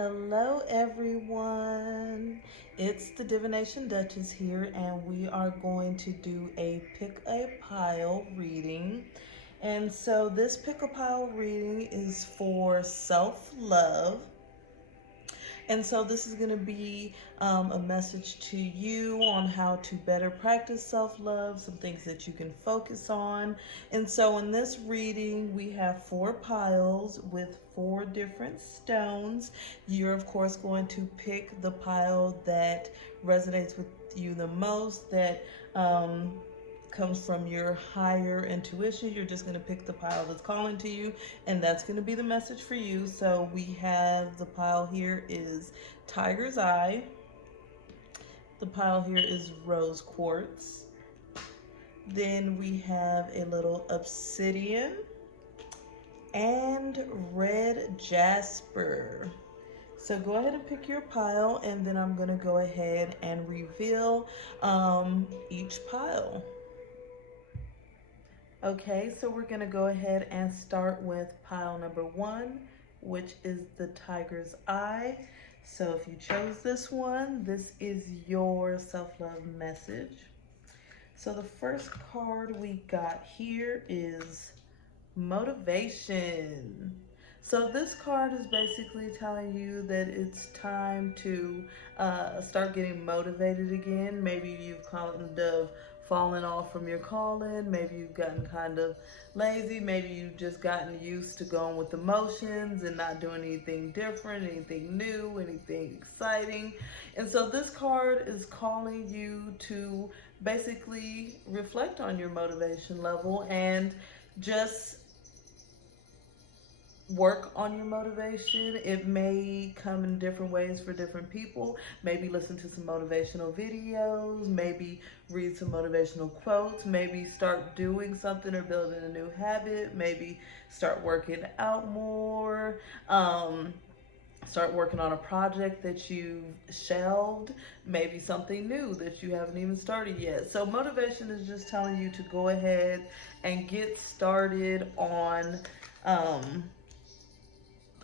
Hello, everyone. It's the Divination Duchess here, and we are going to do a pick a pile reading. And so, this pick a pile reading is for self love. And so, this is going to be a message to you on how to better practice self love, some things that you can focus on. And so, in this reading, we have four piles with four different stones. You're, of course, going to pick the pile that resonates with you the most, that comes from your higher intuition. You're just going to pick the pile that's calling to you, and that's going to be the message for you. So we have the pile here is Tiger's Eye. The pile here is Rose Quartz. Then we have a little Obsidian and Red Jasper. So go ahead and pick your pile, and then I'm going to go ahead and reveal each pile. Okay, so we're going to go ahead and start with pile number one, which is the Tiger's Eye. So if you chose this one, this is your self-love message. So the first card we got here is Motivation. So this card is basically telling you that it's time to start getting motivated again. Maybe you've kind of fallen off from your calling. Maybe you've gotten kind of lazy. Maybe you've just gotten used to going with the motions and not doing anything different, anything new, anything exciting. And so this card is calling you to basically reflect on your motivation level and just work on your motivation. It may come in different ways for different people. Maybe listen to some motivational videos, maybe read some motivational quotes, maybe start doing something or building a new habit, maybe start working out more, start working on a project that you've shelved, maybe something new that you haven't even started yet. So motivation is just telling you to go ahead and get started on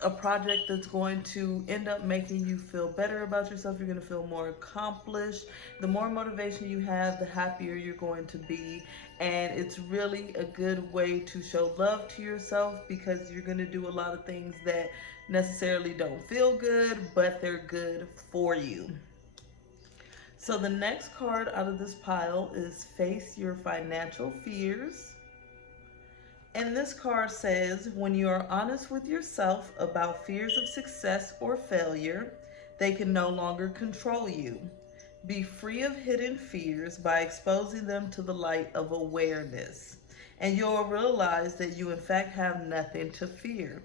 a project that's going to end up making you feel better about yourself. You're going to feel more accomplished. The more motivation you have, the happier you're going to be. And it's really a good way to show love to yourself because you're going to do a lot of things that necessarily don't feel good, but they're good for you. So the next card out of this pile is Face Your Financial Fears. And this card says, when you are honest with yourself about fears of success or failure, they can no longer control you. Be free of hidden fears by exposing them to the light of awareness. And you'll realize that you in fact have nothing to fear.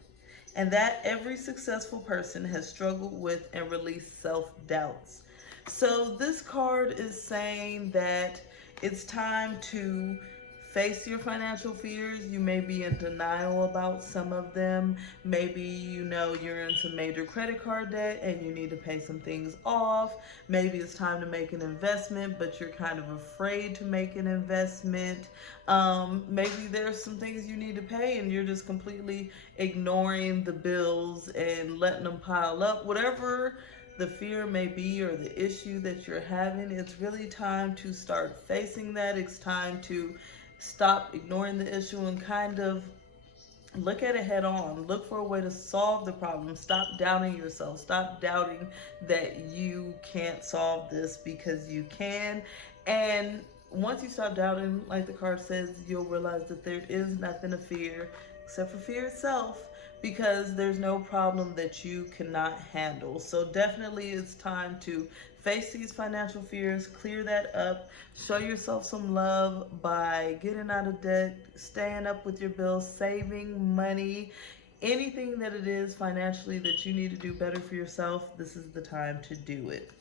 And that every successful person has struggled with and released self-doubts. So this card is saying that it's time to face your financial fears. You may be in denial about some of them. Maybe you know you're in some major credit card debt and you need to pay some things off. Maybe it's time to make an investment, but you're kind of afraid to make an investment. Maybe there's some things you need to pay and you're just completely ignoring the bills and letting them pile up. Whatever the fear may be or the issue that you're having, it's really time to start facing that. It's time to stop ignoring the issue and kind of look at it head on. Look for a way to solve the problem. Stop doubting yourself. Stop doubting that you can't solve this because you can. And once you stop doubting, like the card says, you'll realize that there is nothing to fear except for fear itself, because there's no problem that you cannot handle. So definitely it's time to face these financial fears, clear that up, show yourself some love by getting out of debt, staying up with your bills, saving money, anything that it is financially that you need to do better for yourself. This is the time to do it.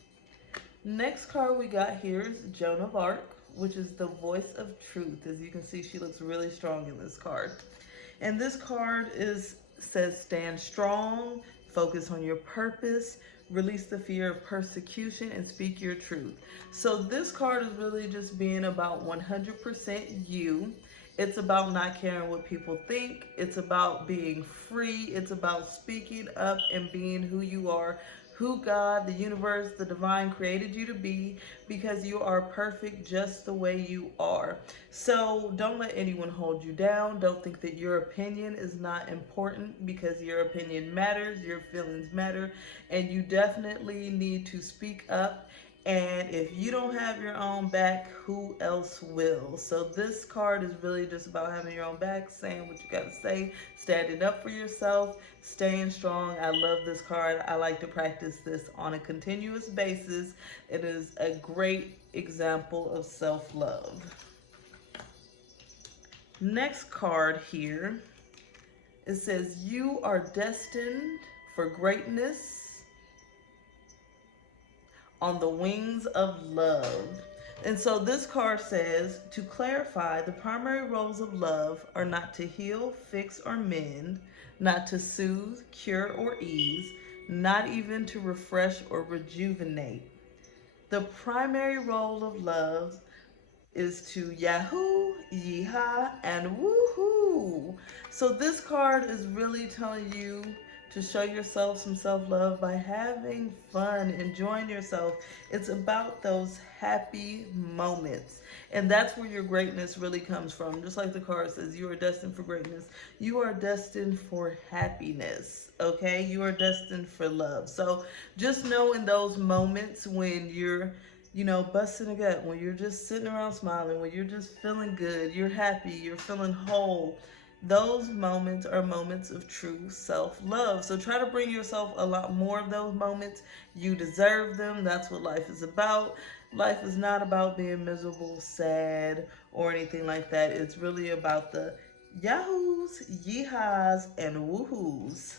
Next card we got here is Joan of Arc, which is the voice of truth. As you can see, she looks really strong in this card. And this card says stand strong, focus on your purpose, release the fear of persecution, and speak your truth. So this card is really just being about 100% you It's about not caring what people think. It's about being free. It's about speaking up and being who you are, who God, the universe, the divine created you to be, because you are perfect just the way you are. So don't let anyone hold you down. Don't think that your opinion is not important, because your opinion matters, your feelings matter, and you definitely need to speak up. And if you don't have your own back, who else will? So this card is really just about having your own back, saying what you got to say, standing up for yourself, staying strong. I love this card. I like to practice this on a continuous basis. It is a great example of self-love. Next card here, it says you are destined for greatness on the wings of love. And so this card says, to clarify, the primary roles of love are not to heal, fix, or mend, not to soothe, cure, or ease, not even to refresh or rejuvenate. The primary role of love is to yahoo, yeehaw, and woohoo. So this card is really telling you to show yourself some self-love by having fun, enjoying yourself. It's about those happy moments. And that's where your greatness really comes from. Just like the card says, you are destined for greatness. You are destined for happiness, okay? You are destined for love. So just know in those moments when you're busting a gut, when you're just sitting around smiling, when you're just feeling good, you're happy, you're feeling whole. Those moments are moments of true self-love. So try to bring yourself a lot more of those moments. You deserve them. That's what life is about. Life is not about being miserable, sad, or anything like that. It's really about the yahoos, yeehaws, and woohoos.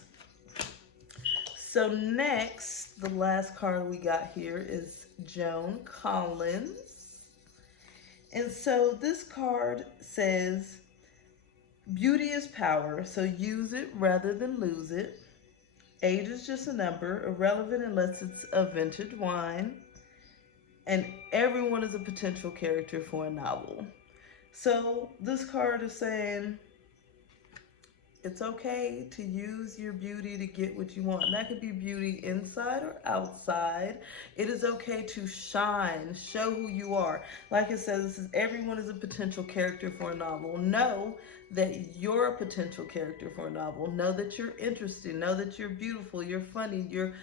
So next, the last card we got here is Joan Collins. And so this card says, beauty is power, so use it rather than lose it. Age is just a number, irrelevant unless it's a vintage wine. And everyone is a potential character for a novel. So this card is saying, it's okay to use your beauty to get what you want. And that could be beauty inside or outside. It is okay to shine, show who you are. Like it says, this is everyone is a potential character for a novel. Know that you're a potential character for a novel. Know that you're interesting. Know that you're beautiful. You're funny. You're,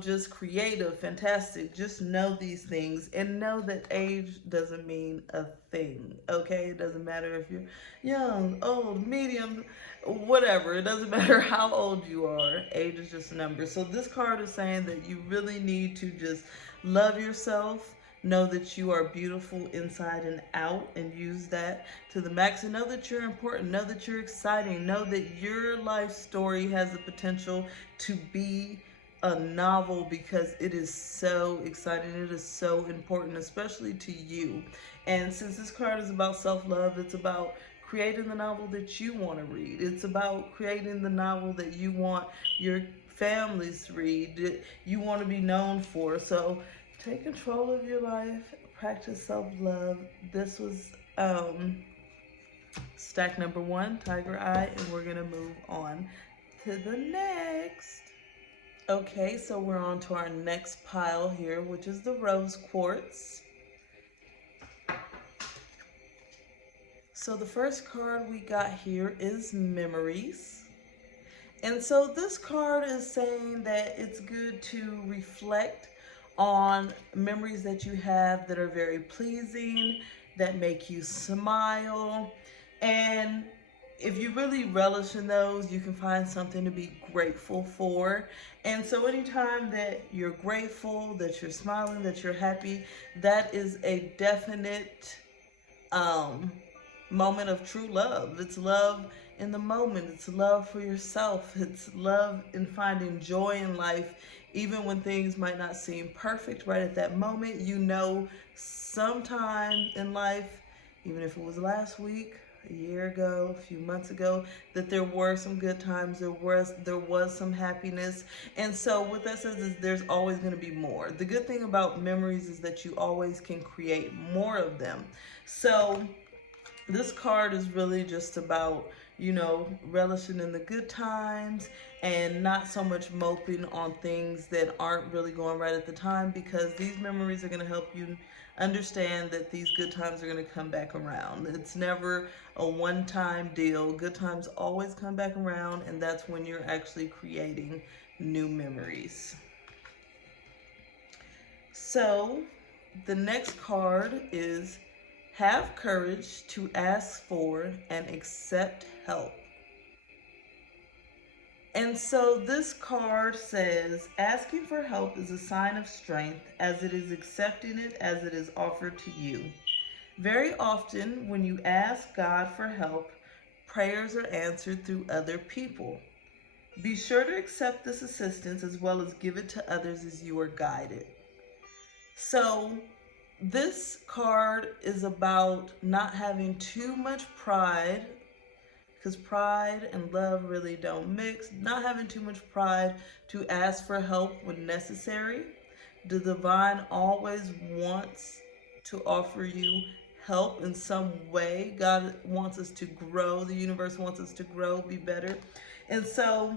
just creative, fantastic. Just know these things and know that age doesn't mean a thing. Okay, it doesn't matter if you're young, old, medium, whatever. It doesn't matter how old you are. Age is just a number. So this card is saying that you really need to just love yourself. Know that you are beautiful inside and out, and use that to the max. And know that you're important. Know that you're exciting. Know that your life story has the potential to be a novel, because it is so exciting. It is so important, especially to you. And since this card is about self-love, it's about creating the novel that you want to read. It's about creating the novel that you want your families to read, that you want to be known for. So take control of your life, practice self-love. This was stack number 1, Tiger Eye, and we're going to move on to the next. Okay, so we're on to our next pile here, which is the Rose Quartz. So the first card we got here is Memories. And so this card is saying that it's good to reflect on memories that you have that are very pleasing, that make you smile. And if you really relish in those, you can find something to be grateful for. And so anytime that you're grateful, that you're smiling, that you're happy, that is a definite moment of true love. It's love in the moment. It's love for yourself. It's love in finding joy in life, even when things might not seem perfect right at that moment. You know, sometime in life, even if it was last week, a year ago, a few months ago, that there were some good times, there was some happiness. And so what that says is there's always going to be more. The good thing about memories is that you always can create more of them. So This card is really just about, relishing in the good times and not so much moping on things that aren't really going right at the time, because these memories are going to help you understand that these good times are going to come back around. It's never a one time deal. Good times always come back around, and that's when you're actually creating new memories. So, the next card is have courage to ask for and accept help. And so this card says asking for help is a sign of strength, as it is accepting it as it is offered to you. Very often, when you ask God for help, prayers are answered through other people. Be sure to accept this assistance as well as give it to others as you are guided. So, this card is about not having too much pride, because pride and love really don't mix. Not having too much pride to ask for help when necessary. The divine always wants to offer you help in some way. God wants us to grow, the universe wants us to grow, be better. And so,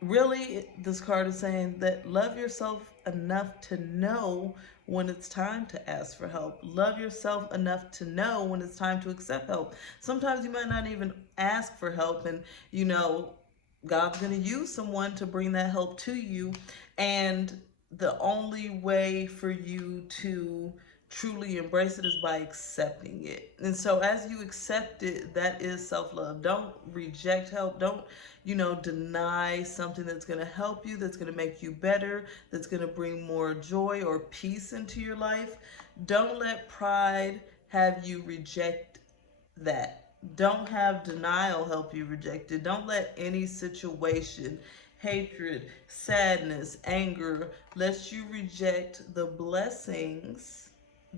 really, this card is saying that love yourself enough to know when it's time to ask for help. Love yourself enough to know when it's time to accept help. Sometimes you might not even ask for help, and God's going to use someone to bring that help to you. And the only way for you to truly embrace it is by accepting it. And so as you accept it, that is self-love. Don't reject help. Don't, deny something that's going to help you, that's going to make you better, that's going to bring more joy or peace into your life. Don't let pride have you reject that. Don't have denial help you reject it. Don't let any situation, hatred, sadness, anger, let you reject the blessings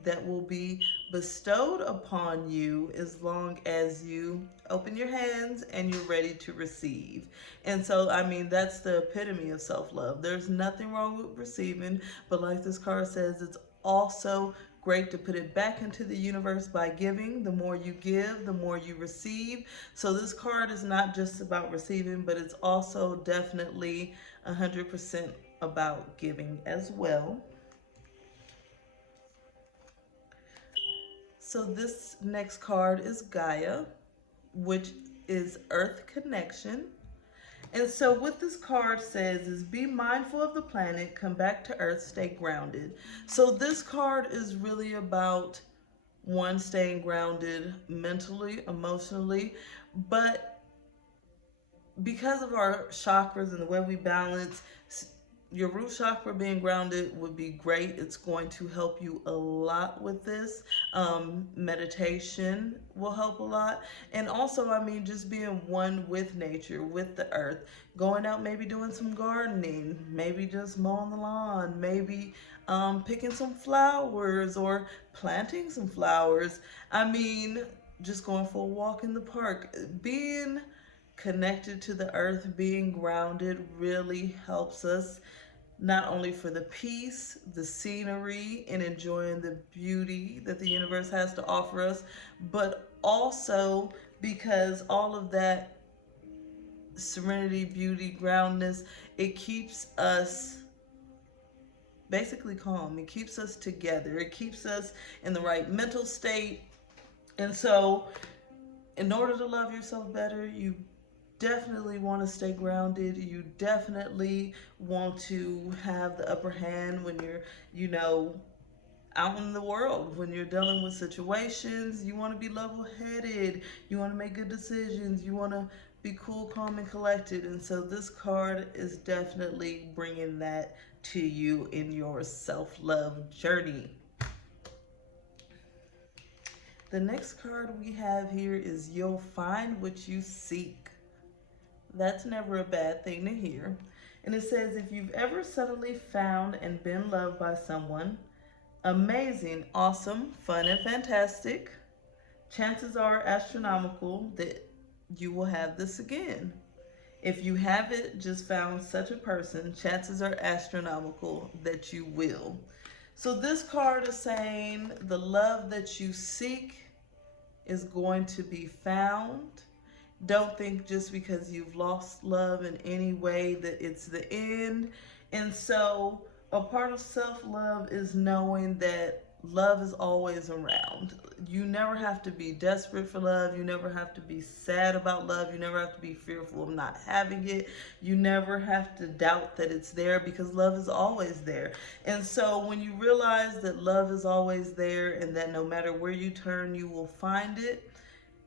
that will be bestowed upon you as long as you open your hands and you're ready to receive. And so, that's the epitome of self love. There's nothing wrong with receiving, but like this card says, it's also great to put it back into the universe by giving. The more you give, the more you receive. So this card is not just about receiving, but it's also definitely 100% about giving as well. So this next card is Gaia, which is Earth Connection. And so what this card says is be mindful of the planet, come back to Earth, stay grounded. So this card is really about one, staying grounded mentally, emotionally, but because of our chakras and the way we balance, your root chakra being grounded would be great. It's going to help you a lot with this. Meditation will help a lot. And also, just being one with nature, with the earth. Going out, maybe doing some gardening, maybe just mowing the lawn, maybe picking some flowers or planting some flowers. Just going for a walk in the park. Being connected to the earth, being grounded really helps us, not only for the peace, the scenery, and enjoying the beauty that the universe has to offer us, but also because all of that serenity, beauty, groundness, it keeps us basically calm. It keeps us together. It keeps us in the right mental state. And so, in order to love yourself better, you definitely want to stay grounded. You definitely want to have the upper hand when you're, out in the world, when you're dealing with situations. You want to be level headed. You want to make good decisions. You want to be cool, calm, and collected. And so this card is definitely bringing that to you in your self-love journey. The next card we have here is you'll find what you seek. That's never a bad thing to hear. And it says, if you've ever suddenly found and been loved by someone, amazing, awesome, fun, and fantastic, chances are astronomical that you will have this again. If you haven't just found such a person, chances are astronomical that you will. So this card is saying the love that you seek is going to be found. Don't think just because you've lost love in any way that it's the end. And so, a part of self love is knowing that love is always around. You never have to be desperate for love. You never have to be sad about love. You never have to be fearful of not having it. You never have to doubt that it's there because love is always there. And so, when you realize that love is always there and that no matter where you turn, you will find it,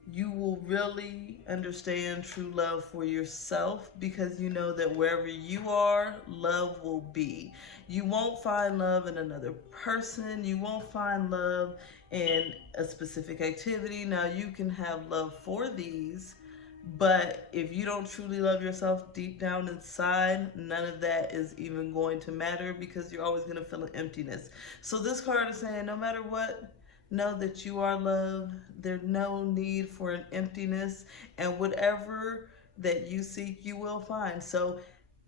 you will really understand true love for yourself because you know that wherever you are, love will be. You won't find love in another person. You won't find love in a specific activity. Now, you can have love for these, but if you don't truly love yourself deep down inside, none of that is even going to matter because you're always going to feel an emptiness. So, this card is saying no matter what, know that you are loved. There's no need for an emptiness, and whatever that you seek, you will find. So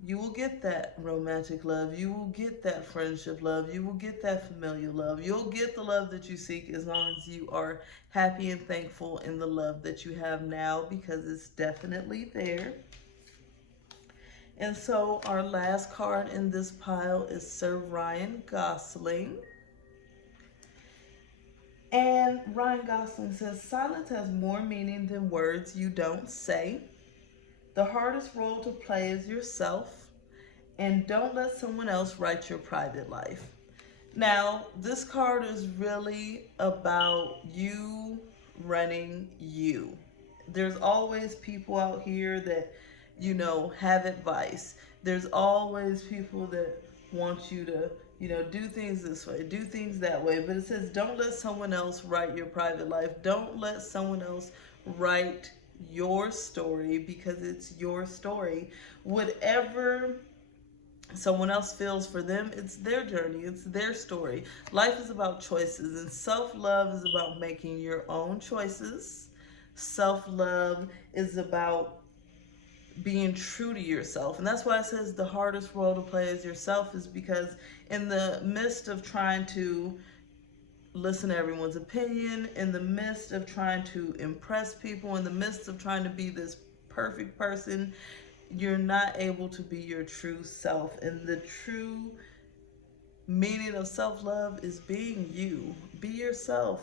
you will get that romantic love. You will get that friendship love. You will get that familial love. You'll get the love that you seek as long as you are happy and thankful in the love that you have now because it's definitely there. And so our last card in this pile is Sir Ryan Gosling. And Ryan Gosling says, silence has more meaning than words you don't say. The hardest role to play is yourself, and don't let someone else write your private life. Now, this card is really about you running you. There's always people out here that, have advice. There's always people that want you to, do things this way, do things that way. But it says, don't let someone else write your private life. Don't let someone else write your story because it's your story. Whatever someone else feels for them, it's their journey, it's their story. Life is about choices, and self-love is about making your own choices. Self-love is about being true to yourself, and that's why it says the hardest role to play is yourself, is because in the midst of trying to listen to everyone's opinion, in the midst of trying to impress people, in the midst of trying to be this perfect person, you're not able to be your true self. And the true meaning of self-love is being you. Be yourself.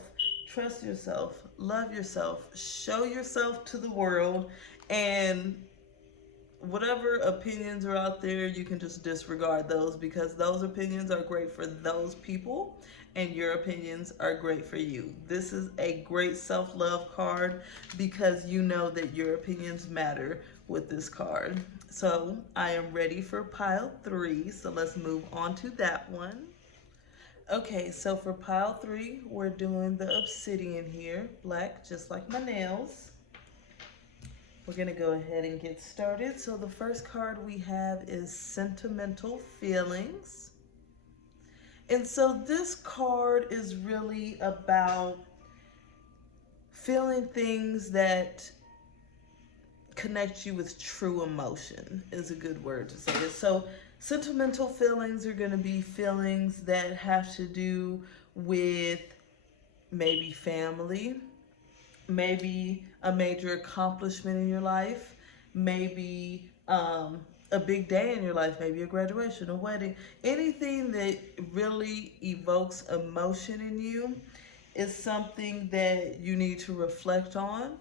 Trust yourself. Love yourself. Show yourself to the world. And whatever opinions are out there, you can just disregard those because those opinions are great for those people and your opinions are great for you. This is a great self-love card because you know that your opinions matter with this card. So I am ready for pile 3. So let's move on to that one. Okay, so for pile 3, we're doing the Obsidian here, black, just like my nails. We're going to go ahead and get started. So the first card we have is Sentimental Feelings. And so this card is really about feeling things that connect you with true emotion, is a good word to say it. So sentimental feelings are going to be feelings that have to do with maybe family, maybe a major accomplishment in your life, maybe a big day in your life, maybe a graduation, a wedding, anything that really evokes emotion in you is something that you need to reflect on,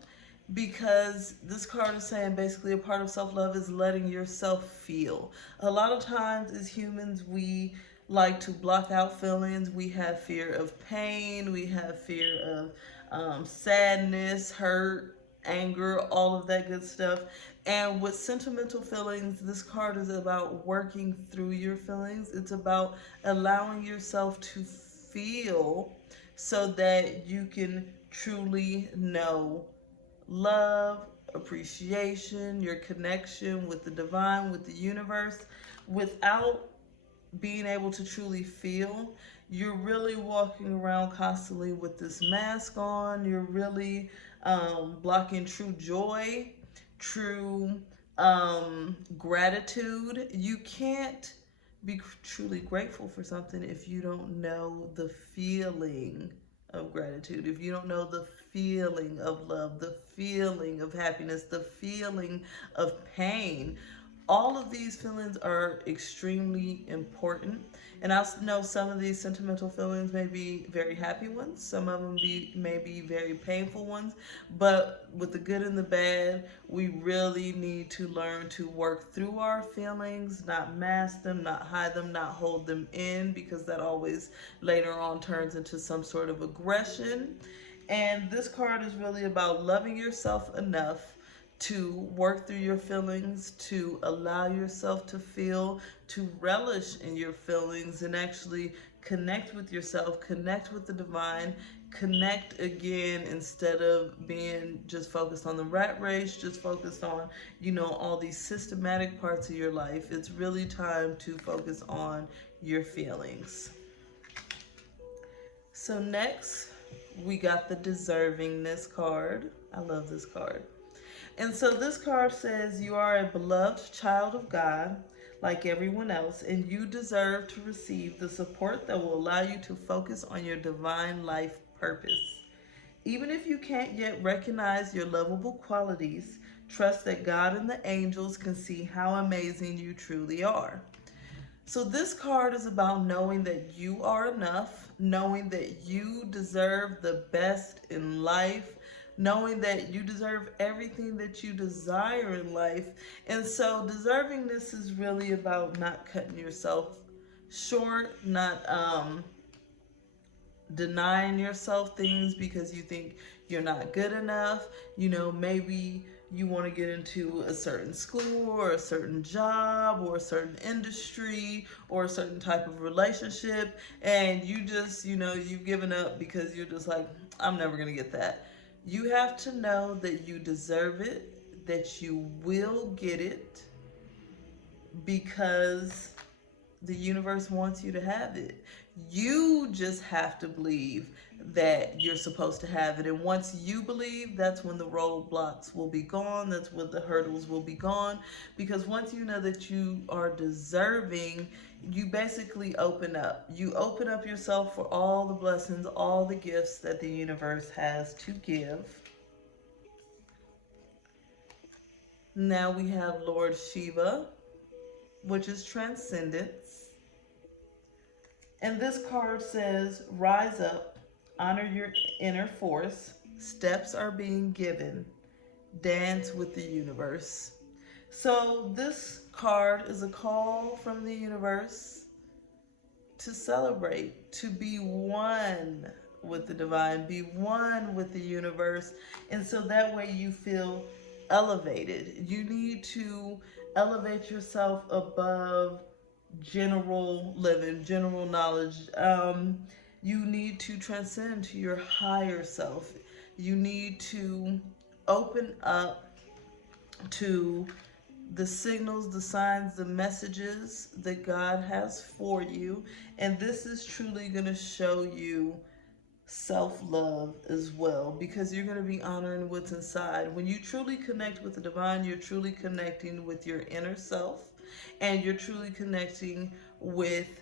because this card is saying basically a part of self-love is letting yourself feel. A lot of times as humans, we like to block out feelings. We have fear of pain, we have fear of sadness, hurt, anger, all of that good stuff. And with sentimental feelings, this card is about working through your feelings. It's about allowing yourself to feel so that you can truly know love, appreciation, your connection with the divine, with the universe. Without being able to truly feel, you're really walking around constantly with this mask on. You're really blocking true joy, true gratitude. You can't be truly grateful for something if you don't know the feeling of gratitude, if you don't know the feeling of love, the feeling of happiness, the feeling of pain, all of these feelings are extremely important. And I know some of these sentimental feelings may be very happy ones, some of them may be very painful ones, but with the good and the bad, we really need to learn to work through our feelings, not mask them, not hide them, not hold them in, because that always later on turns into some sort of aggression. And this card is really about loving yourself enough to work through your feelings, to allow yourself to feel, to relish in your feelings, and actually connect with yourself, connect with the divine, connect again instead of being just focused on the rat race, just focused on, all these systematic parts of your life. It's really time to focus on your feelings. So next, we got the deservingness card. I love this card. And so this card says you are a beloved child of God like everyone else, and you deserve to receive the support that will allow you to focus on your divine life purpose. Even if you can't yet recognize your lovable qualities, trust that God and the angels can see how amazing you truly are. So this card is about knowing that you are enough, knowing that you deserve the best in life, knowing that you deserve everything that you desire in life. And so deservingness is really about not cutting yourself short, not denying yourself things because you think you're not good enough. Maybe you want to get into a certain school or a certain job or a certain industry or a certain type of relationship, and you just, you've given up because you're just like, I'm never going to get that. You have to know that you deserve it, that you will get it, because the universe wants you to have it. You just have to believe that you're supposed to have it. And once you believe, that's when the roadblocks will be gone. That's when the hurdles will be gone. Because once you know that you are deserving, you basically open up. You open up yourself for all the blessings, all the gifts that the universe has to give. Now we have Lord Shiva, which is transcendence. And this card says, rise up, honor your inner force, steps are being given, dance with the universe. So this card is a call from the universe to celebrate, to be one with the divine, be one with the universe. And so that way you feel elevated. You need to elevate yourself above general living, general knowledge. You need to transcend to your higher self. You need to open up to the signals, the signs, the messages that God has for you. And this is truly going to show you self-love as well, because you're going to be honoring what's inside. When you truly connect with the divine, you're truly connecting with your inner self, and you're truly connecting with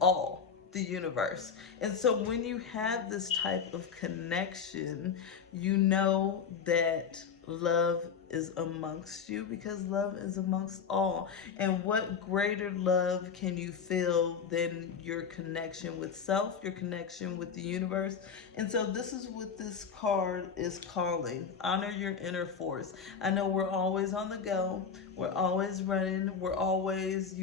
all the universe. And so when you have this type of connection, you know that love is amongst you, because love is amongst all. And what greater love can you feel than your connection with self, your connection with the universe? And so this is what this card is calling: honor your inner force. I know we're always on the go, we're always running, we're always,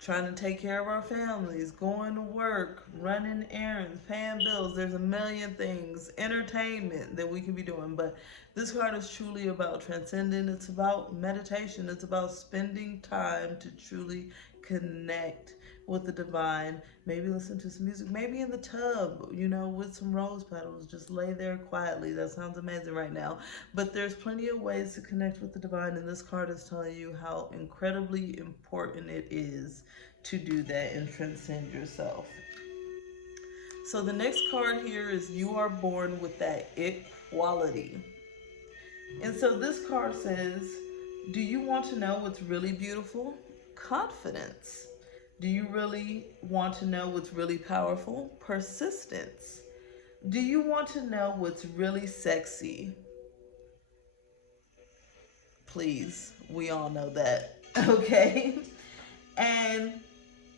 trying to take care of our families, going to work, running errands, paying bills. There's a million things, entertainment that we can be doing. But this card is truly about transcending. It's about meditation. It's about spending time to truly connect with the divine. Maybe listen to some music, maybe in the tub, with some rose petals. Just lay there quietly. That sounds amazing right now. But there's plenty of ways to connect with the divine, and this card is telling you how incredibly important it is to do that and transcend yourself. So the next card here is you are born with that it quality. And so this card says, do you want to know what's really beautiful? Confidence. Do you really want to know what's really powerful? Persistence. Do you want to know what's really sexy? Please, we all know that. Okay? And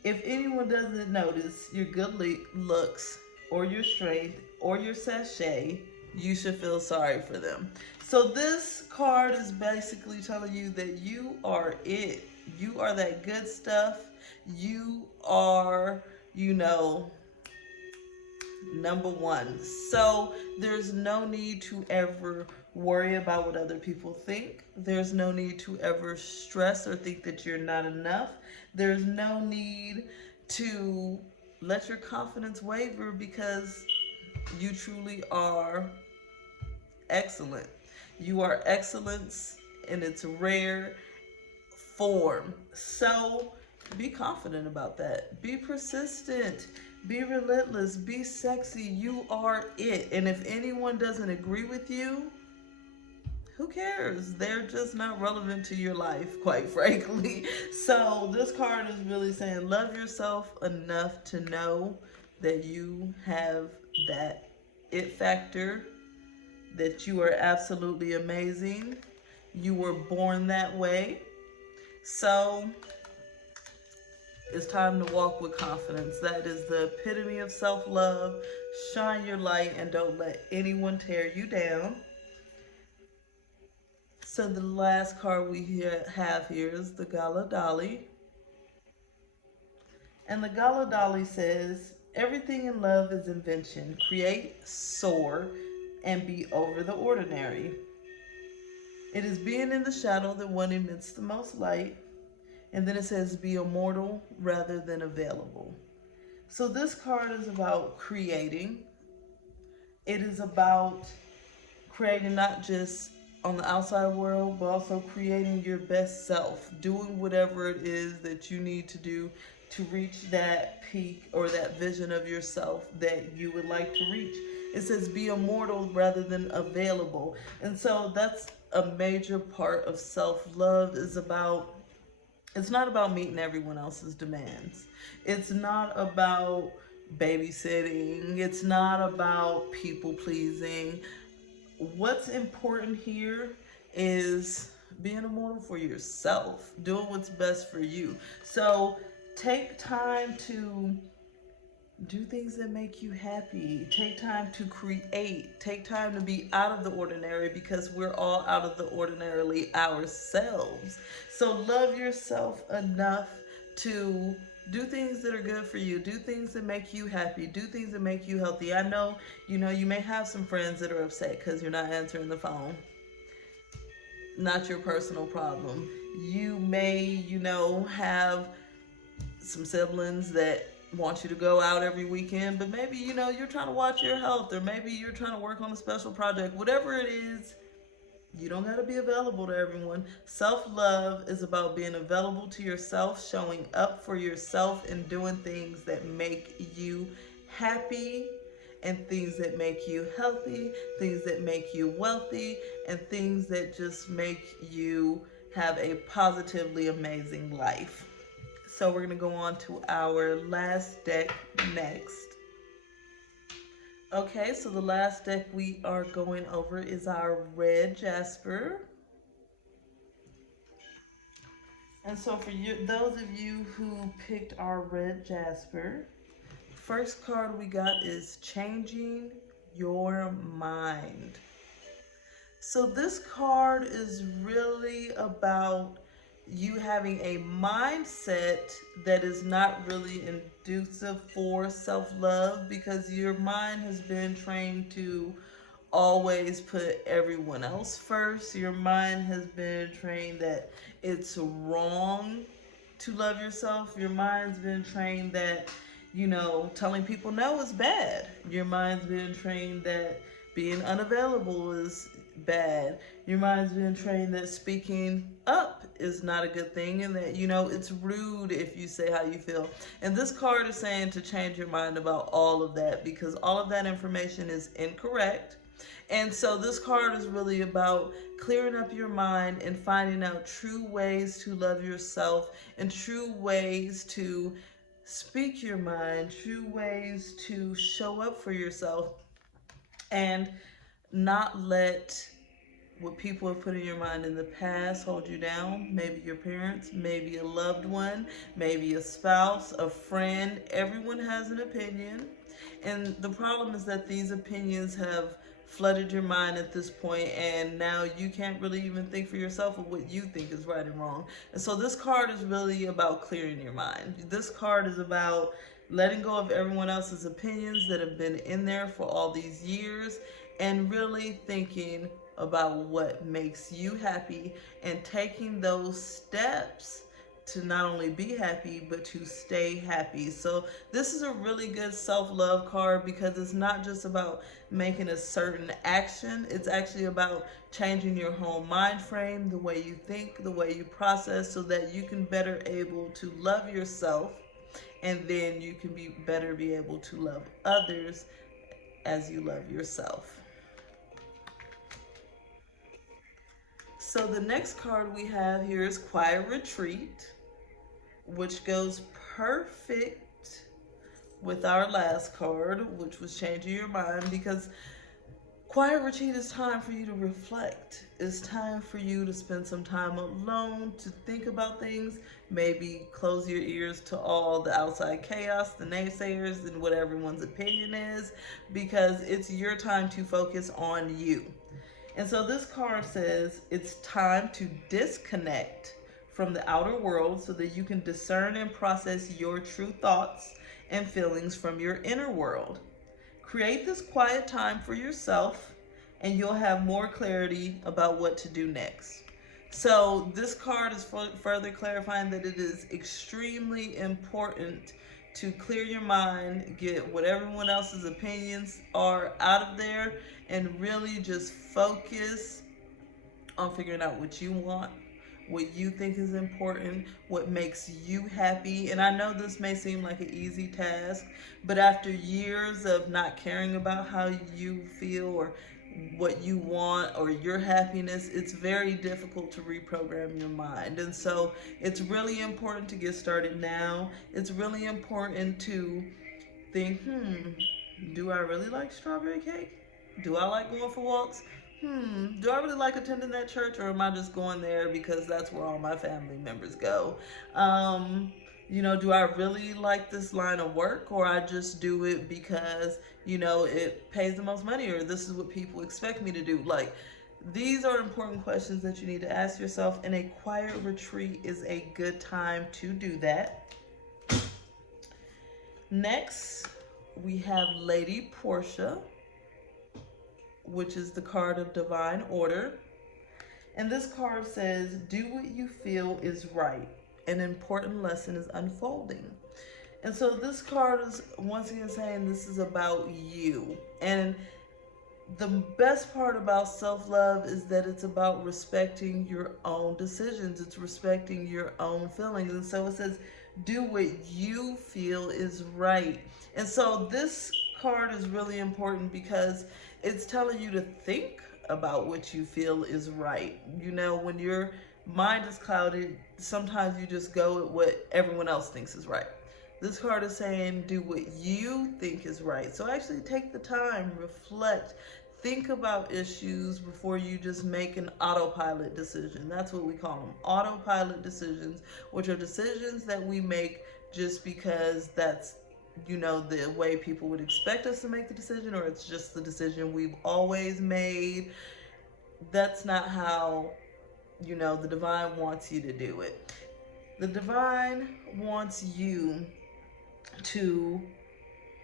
if anyone doesn't notice your good looks or your strength or your sachet, you should feel sorry for them. So this card is basically telling you that you are it. You are that good stuff. You are, you know, number one. So there's no need to ever worry about what other people think. There's no need to ever stress or think that you're not enough. There's no need to let your confidence waver because you truly are excellent. You are excellence in its rare form. So be confident about that. Be persistent. Be relentless. Be sexy. You are it. And if anyone doesn't agree with you, who cares? They're just not relevant to your life, quite frankly. So this card is really saying love yourself enough to know that you have that it factor, that you are absolutely amazing. You were born that way. So it's time to walk with confidence. That is the epitome of self-love. Shine your light and don't let anyone tear you down. So the last card we have here is the Gala Dolly. And the Gala Dolly says, everything in love is invention. Create, soar, and be over the ordinary. It is being in the shadow that one emits the most light. And then it says, be immortal rather than available. So this card is about creating. It is about creating not just on the outside world, but also creating your best self, doing whatever it is that you need to do to reach that peak or that vision of yourself that you would like to reach. It says be immortal rather than available. And so that's a major part of self-love. It's not about meeting everyone else's demands. It's not about babysitting. It's not about people pleasing. What's important here is being a model for yourself, doing what's best for you. So take time to do things that make you happy. Take time to create. Take time to be out of the ordinary because we're all out of the ordinarily ourselves. So love yourself enough to do things that are good for you. Do things that make you happy. Do things that make you healthy. I know, you may have some friends that are upset because you're not answering the phone. Not your personal problem. You may, have some siblings that want you to go out every weekend, but maybe, you're trying to watch your health, or maybe you're trying to work on a special project. Whatever it is, you don't got to be available to everyone. Self-love is about being available to yourself, showing up for yourself, and doing things that make you happy, and things that make you healthy, things that make you wealthy, and things that just make you have a positively amazing life. So we're going to go on to our last deck next. Okay, so the last deck we are going over is our Red Jasper. And so for those of you who picked our Red Jasper, first card we got is Changing Your Mind. So this card is really about you having a mindset that is not really conducive for self-love, because your mind has been trained to always put everyone else first. Your mind has been trained that it's wrong to love yourself. Your mind's been trained that, telling people no is bad. Your mind's been trained that being unavailable is bad. Your mind's been trained that speaking up is not a good thing, and that, it's rude if you say how you feel. And this card is saying to change your mind about all of that, because all of that information is incorrect. And so this card is really about clearing up your mind and finding out true ways to love yourself and true ways to speak your mind, true ways to show up for yourself and not let what people have put in your mind in the past hold you down. Maybe your parents, maybe a loved one, maybe a spouse, a friend. Everyone has an opinion. And the problem is that these opinions have flooded your mind at this point, and now you can't really even think for yourself of what you think is right and wrong. And so this card is really about clearing your mind. This card is about letting go of everyone else's opinions that have been in there for all these years and really thinking about what makes you happy and taking those steps to not only be happy but to stay happy. So this is a really good self-love card because it's not just about making a certain action. It's actually about changing your whole mind frame, the way you think, the way you process, so that you can better able to love yourself, and then you can be able to love others as you love yourself. So the next card we have here is Quiet Retreat, which goes perfect with our last card, which was Changing Your Mind, because Quiet Retreat is time for you to reflect. It's time for you to spend some time alone, to think about things, maybe close your ears to all the outside chaos, the naysayers, and what everyone's opinion is, because it's your time to focus on you. And so this card says it's time to disconnect from the outer world so that you can discern and process your true thoughts and feelings from your inner world. Create this quiet time for yourself, and you'll have more clarity about what to do next. So, this card is further clarifying that it is extremely important to clear your mind, get what everyone else's opinions are out of there, and really just focus on figuring out what you want, what you think is important, what makes you happy. And I know this may seem like an easy task, but after years of not caring about how you feel or what you want or your happiness, it's very difficult to reprogram your mind. And so it's really important to get started now. It's really important to think, do I really like strawberry cake? Do I like going for walks? Do I really like attending that church, or am I just going there because that's where all my family members go? Do I really like this line of work, or I just do it because, it pays the most money, or this is what people expect me to do? Like, these are important questions that you need to ask yourself, and a quiet retreat is a good time to do that. Next, we have Lady Portia, which is the card of divine order. And this card says, do what you feel is right. An important lesson is unfolding. And so this card is once again saying this is about you. And the best part about self-love is that it's about respecting your own decisions. It's respecting your own feelings. And so it says, do what you feel is right. And so this card is really important because it's telling you to think about what you feel is right. When your mind is clouded, sometimes you just go with what everyone else thinks is right. This card is saying do what you think is right. So actually take the time, reflect, think about issues before you just make an autopilot decision. That's what we call them, autopilot decisions, which are decisions that we make just because that's the way people would expect us to make the decision, or it's just the decision we've always made. That's not how the divine wants you to do it. The divine wants you to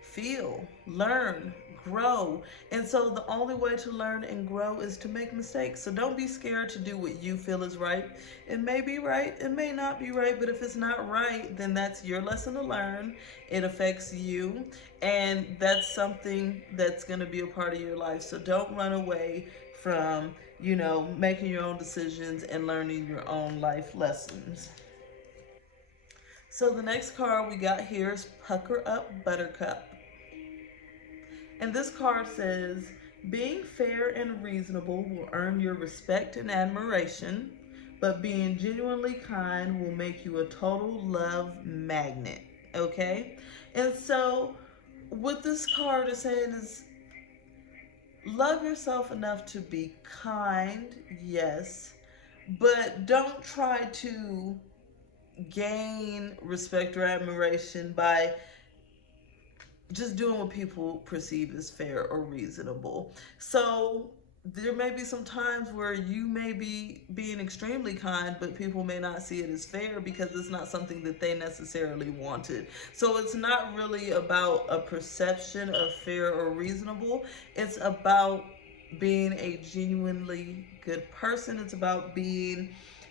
feel, learn, grow. And so the only way to learn and grow is to make mistakes. So don't be scared to do what you feel is right. It may be right, it may not be right, but if it's not right, then that's your lesson to learn. It affects you, and that's something that's going to be a part of your life. So don't run away from, making your own decisions and learning your own life lessons. So the next card we got here is Pucker Up Buttercup. And this card says, Being fair and reasonable will earn your respect and admiration, but being genuinely kind will make you a total love magnet. Okay? And so, what this card is saying is love yourself enough to be kind, yes, but don't try to gain respect or admiration by just doing what people perceive as fair or reasonable. So there may be some times where you may be being extremely kind, but people may not see it as fair because it's not something that they necessarily wanted. So it's not really about a perception of fair or reasonable. It's about being a genuinely good person. It's about being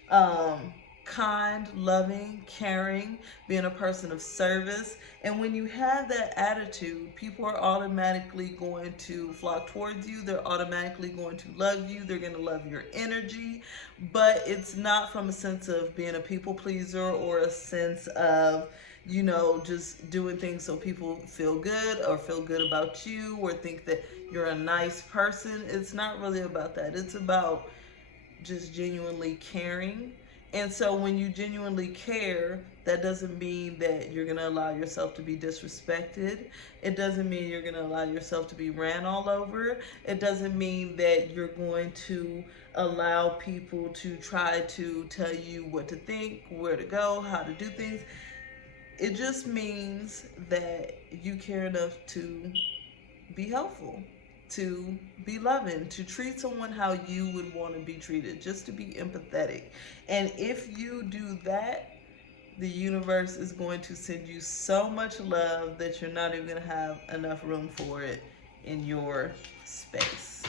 um, kind, loving, caring, being a person of service. And when you have that attitude, people are automatically going to flock towards you. They're automatically going to love you. They're going to love your energy. But it's not from a sense of being a people pleaser or a sense of, you know, just doing things so people feel good or feel good about you or think that you're a nice person. It's not really about that. It's about just genuinely caring. And so when you genuinely care, that doesn't mean that you're going to allow yourself to be disrespected. It doesn't mean you're going to allow yourself to be ran all over. It doesn't mean that you're going to allow people to try to tell you what to think, where to go, how to do things. It just means that you care enough to be helpful, to be loving, to treat someone how you would want to be treated, just to be empathetic. And if you do that, the universe is going to send you so much love that you're not even going to have enough room for it in your space.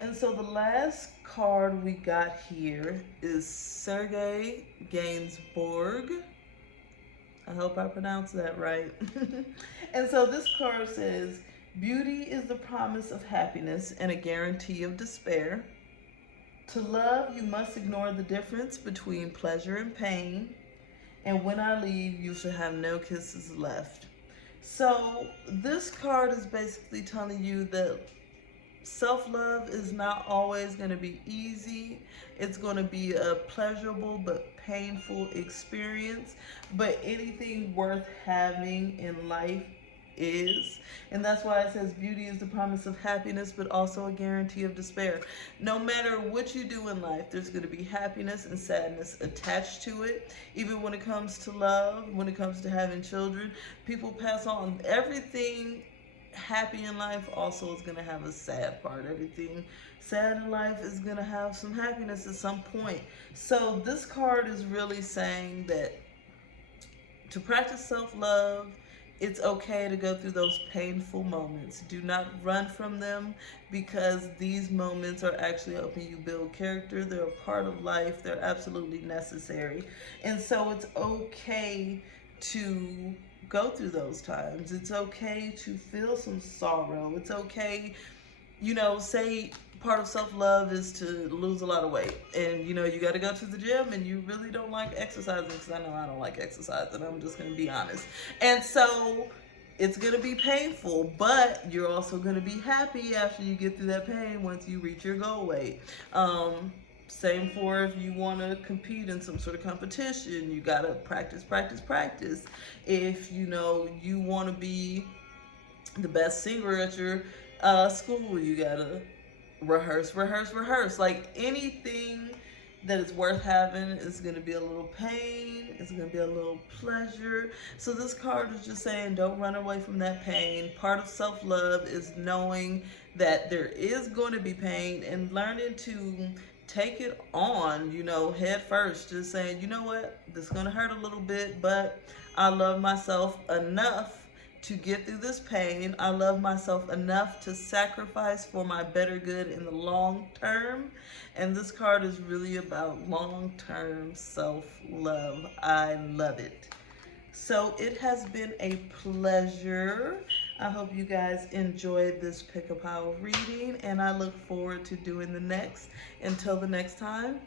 And so the last card we got here is Sergei Gainsbourg. I hope I pronounced that right. And so this card says, beauty is the promise of happiness and a guarantee of despair. To love, you must ignore the difference between pleasure and pain. And when I leave, you shall have no kisses left. So this card is basically telling you that self-love is not always going to be easy. It's going to be a pleasurable but painful experience. But anything worth having in life is. And that's why it says beauty is the promise of happiness, but also a guarantee of despair. No matter what you do in life, there's going to be happiness and sadness attached to it. Even when it comes to love, when it comes to having children, people pass on everything. Happy in life also is going to have a sad part. Everything sad in life is going to have some happiness at some point. So this card is really saying that to practice self-love, it's okay to go through those painful moments. Do not run from them, because these moments are actually helping you build character. They're a part of life. They're absolutely necessary. And so it's okay to go through those times. It's okay to feel some sorrow. It's okay, you know, say part of self-love is to lose a lot of weight, and you know you got to go to the gym and you really don't like exercising, because I know I don't like exercising, I'm just going to be honest. And so it's going to be painful, but you're also going to be happy after you get through that pain once you reach your goal weight. Same for if you want to compete in some sort of competition, you got to practice, practice, practice. If you know you want to be the best singer at your school, you got to rehearse, rehearse, rehearse. Like anything that is worth having is going to be a little pain, it's going to be a little pleasure. So this card is just saying don't run away from that pain. Part of self-love is knowing that there is going to be pain and learning to take it on, you know, head first. Just saying, you know what, this is going to hurt a little bit, but I love myself enough to get through this pain. I love myself enough to sacrifice for my better good in the long term. And this card is really about long-term self-love. I love it. So it has been a pleasure. I hope you guys enjoyed this pick a pile reading, and I look forward to doing the next. Until the next time,